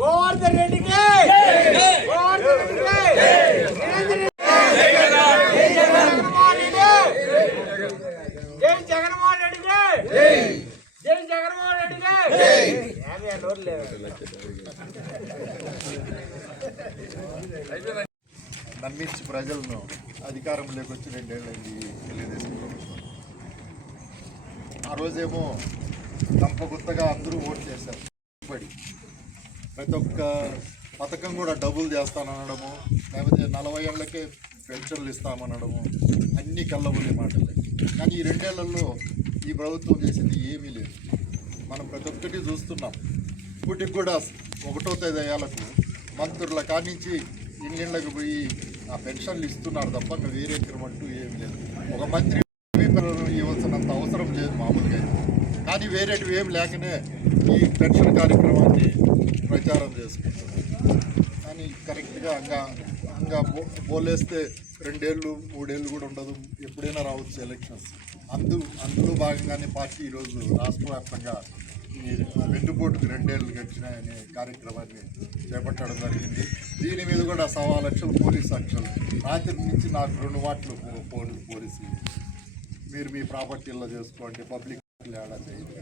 గోవర్ధన్ రెడ్డికి జై జగన్మోహన్ రెడ్డికి జై జగన్మోహన్ రెడ్డికి నమ్మించి ప్రజలను అధికారంలోకి వచ్చి 2 ఏళ్ళైంది తెలుగుదేశం ప్రభుత్వం. ఆ రోజేమో దంపగుత్తగా అందరూ ఓటు చేశారు. ప్రతి ఒక్క పథకం కూడా డబుల్ చేస్తాననడము, లేకపోతే 40 ఏళ్ళకే పెన్షన్లు ఇస్తామనడము అన్నీ కళ్ళబుల్లి మాటలే. కానీ ఈ 2 ఏళ్లలో ఈ ప్రభుత్వం చేసింది ఏమీ లేదు. మనం ప్రతి ఒక్కటి చూస్తున్నాం. ఇప్పటికి కూడా 1వ తేదీలకు మంత్రుల కానించి ఇళ్ళకి పోయి ఆ పెన్షన్లు ఇస్తున్నారు తప్ప వేరే క్రమం అంటూ ఏమీ లేదు. ఒక మంత్రి ఇవ్వాల్సినంత అవసరం లేదు మామూలుగా. కానీ వేరేటివి ఏమి లేకనే ఈ పెన్షన్ కార్యక్రమాన్ని ప్రచారం చేసుకుంటున్నారు. కానీ కరెక్ట్గా ఇంకా పోలేస్తే 2 ఏళ్ళు 3 ఏళ్ళు కూడా ఉండదు, ఎప్పుడైనా రావచ్చు ఎలక్షన్స్. అందులో భాగంగానే పార్టీ ఈరోజు రాష్ట్ర వ్యాప్తంగా ఈ వెన్నుపోటుకు 2 ఏళ్ళు గడిచినాయనే కార్యక్రమాన్ని చేపట్టడం జరిగింది. దీని మీద కూడా 1.25 లక్షలు పోలీసు ఆంక్షలు. రాత్రి నుంచి నాకు 2 వాట్లు పోలీసు మీరు మీ ప్రాపర్టీల్లో చేసుకోండి, పబ్లిక్ ఏడా చేయదు.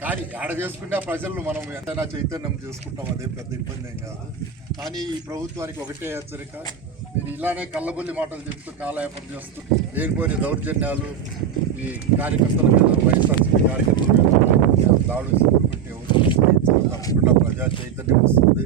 కానీ ఏడ చేసుకుంటే ప్రజలను మనం ఎంతైనా చైతన్యం చేసుకుంటాం, అదే పెద్ద ఇబ్బంది ఏం కాదు. కానీ ఈ ప్రభుత్వానికి ఒకటే హెచ్చరిక, మీరు ఇలానే కళ్ళబొల్లి మాటలు చెప్తూ కాలయాపన చేస్తూ లేనిపోయిన దౌర్జన్యాలు ఈ కార్యకర్తల మీద, వైఎస్ఆర్సీపీ కార్యకర్తల మీద దాడులు తప్పకుండా ప్రజా చైతన్యం వస్తుంది.